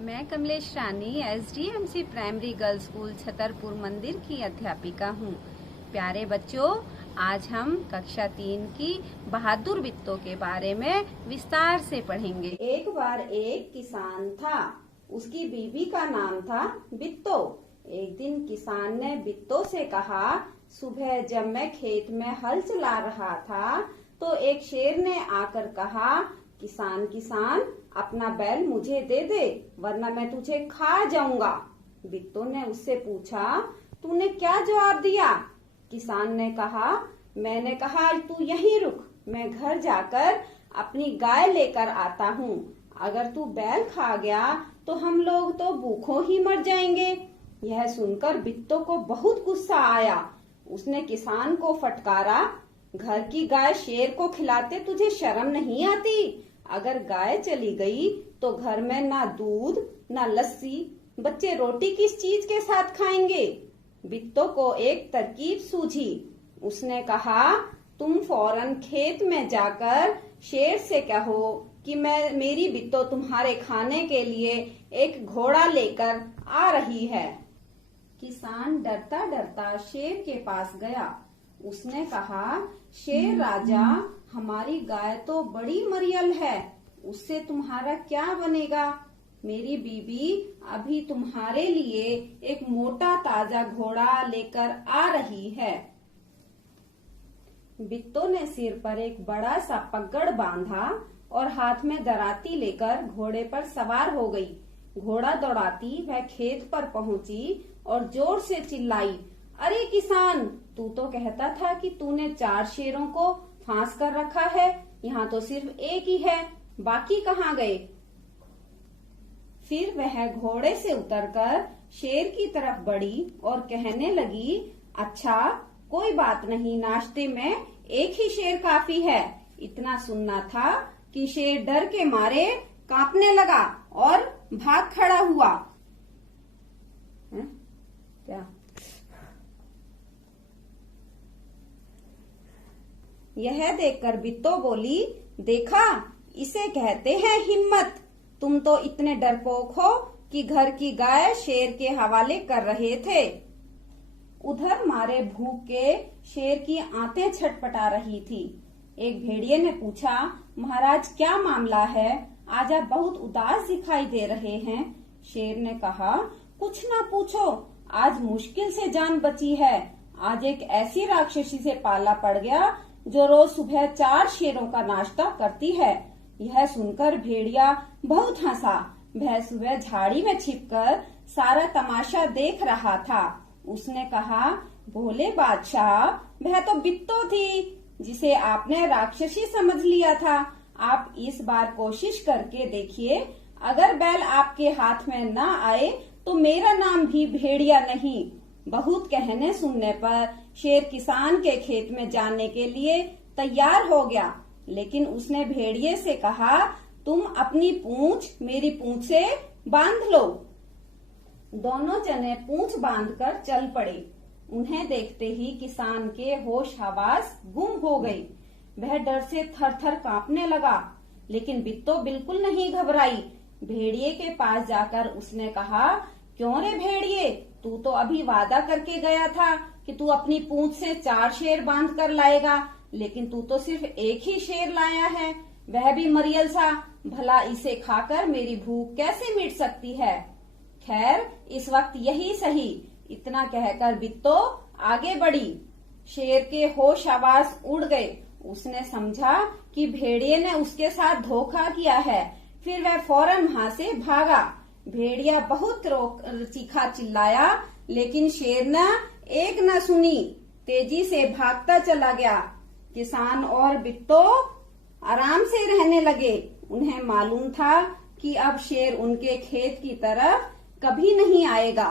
मैं कमलेश रानी SDMC primary girls school Chhatarpur मंदिर की अध्यापिका हूँ। प्यारे बच्चों, आज हम कक्षा 3 की बहादुर बित्तों के बारे में विस्तार से पढ़ेंगे। एक बार एक किसान था, उसकी बीवी का नाम था बित्तो। एक दिन किसान ने बित्तो से कहा, सुबह जब मैं खेत में हल चला रहा था तो एक शेर ने आकर कहा, किसान किसान अपना बैल मुझे दे दे वरना मैं तुझे खा जाऊंगा। बित्तो ने उससे पूछा, तूने क्या जवाब दिया? किसान ने कहा, मैंने कहा तू यहीं रुक, मैं घर जाकर अपनी गाय लेकर आता हूँ। अगर तू बैल खा गया तो हम लोग तो भूखों ही मर जाएंगे। यह सुनकर बित्तो को बहुत गुस्सा आया। उसने किसान को फटकारा, घर की गाय शेर को खिलाते तुझे शर्म नहीं आती? अगर गाय चली गई तो घर में ना दूध ना लस्सी, बच्चे रोटी किस चीज के साथ खाएंगे? बित्तो को एक तरकीब सूझी। उसने कहा, तुम फौरन खेत में जाकर शेर से कहो कि मेरी बित्तो तुम्हारे खाने के लिए एक घोड़ा लेकर आ रही है। किसान डरता डरता शेर के पास गया। उसने कहा, शेर राजा, हमारी गाय तो बड़ी मरियल है, उससे तुम्हारा क्या बनेगा? मेरी बीवी अभी तुम्हारे लिए एक मोटा ताजा घोड़ा लेकर आ रही है। बित्तो ने सिर पर एक बड़ा सा पगड़ बांधा और हाथ में दराती लेकर घोड़े पर सवार हो गई। घोड़ा दौड़ाती वह खेत पर पहुंची और जोर से चिल्लाई, अरे किसान, तू तो कहता था कि तूने 4 शेरों को फांस कर रखा है, यहाँ तो सिर्फ एक ही है, बाकी कहाँ गए? फिर वह घोड़े से उतरकर शेर की तरफ बढ़ी और कहने लगी, अच्छा कोई बात नहीं, नाश्ते में एक ही शेर काफी है। इतना सुनना था कि शेर डर के मारे कांपने लगा और भाग खड़ा हुआ। क्या? यह देखकर बित्तो बोली, देखा, इसे कहते हैं हिम्मत। तुम तो इतने डरपोक हो कि घर की गाय शेर के हवाले कर रहे थे। उधर मारे भूख के शेर की आंतें छटपटा रही थी। एक भेड़िए ने पूछा, महाराज क्या मामला है? आज आप बहुत उदास दिखाई दे रहे हैं। शेर ने कहा, कुछ ना पूछो, आज मुश्किल से जान बची है। आज एक ऐसी राक्षसी से पाला पड़ गया जो रोज सुबह 4 शेरों का नाश्ता करती है। यह सुनकर भेड़िया बहुत हंसा। वह सुबह झाड़ी में छिपकर सारा तमाशा देख रहा था। उसने कहा, भोले बादशाह, वह तो बित्तो थी जिसे आपने राक्षसी समझ लिया था। आप इस बार कोशिश करके देखिए, अगर बैल आपके हाथ में न आए तो मेरा नाम भी भेड़िया नहीं। बहुत कहने सुनने पर शेर किसान के खेत में जाने के लिए तैयार हो गया, लेकिन उसने भेड़िए से कहा, तुम अपनी पूंछ मेरी पूंछ से बांध लो। दोनों जने पूंछ बांधकर चल पड़े। उन्हें देखते ही किसान के होश हवास गुम हो गई। वह डर से थर थर कांपने लगा, लेकिन बित्तो बिल्कुल नहीं घबराई। भेड़िए के पास जाकर उसने कहा, क्यों रे भेड़िए, तू तो अभी वादा करके गया था कि तू अपनी पूंछ से 4 शेर बांध कर लाएगा, लेकिन तू तो सिर्फ एक ही शेर लाया है, वह भी मरियल सा। भला इसे खाकर मेरी भूख कैसे मिट सकती है? खैर, इस वक्त यही सही। इतना कहकर बित्तो आगे बढ़ी। शेर के होश हवास उड़ गए। उसने समझा कि भेड़िए ने उसके साथ धोखा किया है। फिर वह फौरन वहां से भागा। भेड़िया बहुत चीखा चिल्लाया, लेकिन शेर ने एक न सुनी, तेजी से भागता चला गया। किसान और बित्तो आराम से रहने लगे। उन्हें मालूम था कि अब शेर उनके खेत की तरफ कभी नहीं आएगा।